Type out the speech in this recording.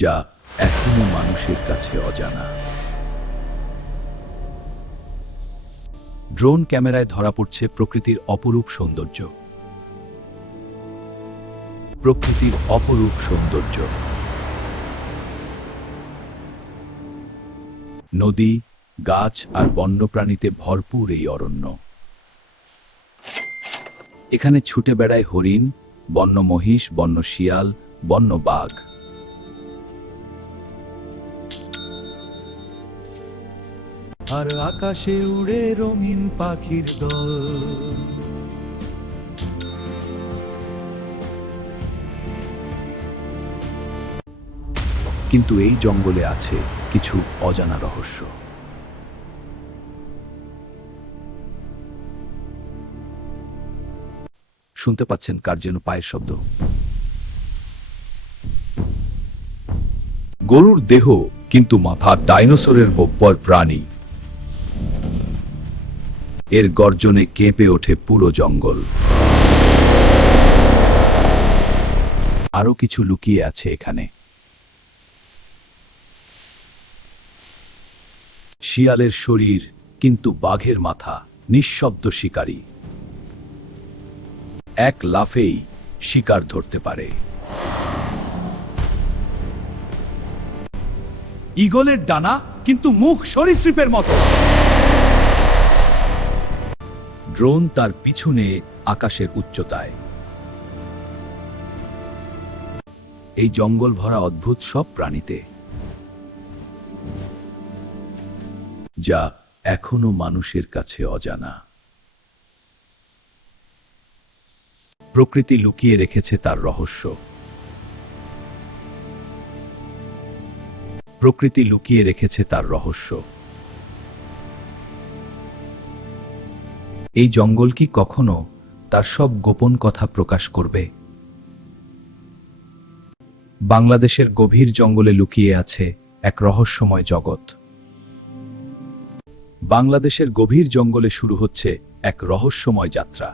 যা এখনো মানুষের কাছে অজানা। ড্রোন ক্যামেরায় ধরা পড়ছে প্রকৃতির অপরূপ সৌন্দর্য। প্রকৃতির অপরূপ সৌন্দর্য। নদী, গাছ আর বন্যপ্রাণীতে ভরপুর এই অরণ্য। এখানে ছুটে বেড়ায় হরিণ, বন্য মহিষ, বন্য শিয়াল, বন্য বাঘ। আর আকাশে উড়ে রঙিন পাখির দল। কিন্তু এই জঙ্গলে আছে কিছু অজানা রহস্য। শুনতে পাচ্ছেন কার যেন পায়ের শব্দ। গরুর দেহ কিন্তু মাথা ডাইনোসরের বব্বর প্রাণী। এর গর্জনে কেঁপে ওঠে পুরো জঙ্গল। আরো কিছু লুকিয়ে আছে এখানে। শিয়ালের শরীর কিন্তু বাঘের মাথা, নিঃশব্দ শিকারী। এক লাফেই শিকার ধরতে পারে। ঈগলের ডানা কিন্তু মুখ সরীসৃপের মতো। ড্রোন তার পিছনে আকাশের উচ্চতায়। এই জঙ্গল ভরা অদ্ভুত সব প্রাণীতে, যা এখনো মানুষের কাছে অজানা। প্রকৃতি লুকিয়ে রেখেছে তার রহস্য। প্রকৃতি লুকিয়ে রেখেছে তার রহস্য। এই জঙ্গল কি কখনো তার সব গোপন কথা প্রকাশ করবে? বাংলাদেশের গভীর জঙ্গলে লুকিয়ে আছে এক রহস্যময় জগৎ। বাংলাদেশের গভীর জঙ্গলে শুরু হচ্ছে এক রহস্যময় যাত্রা।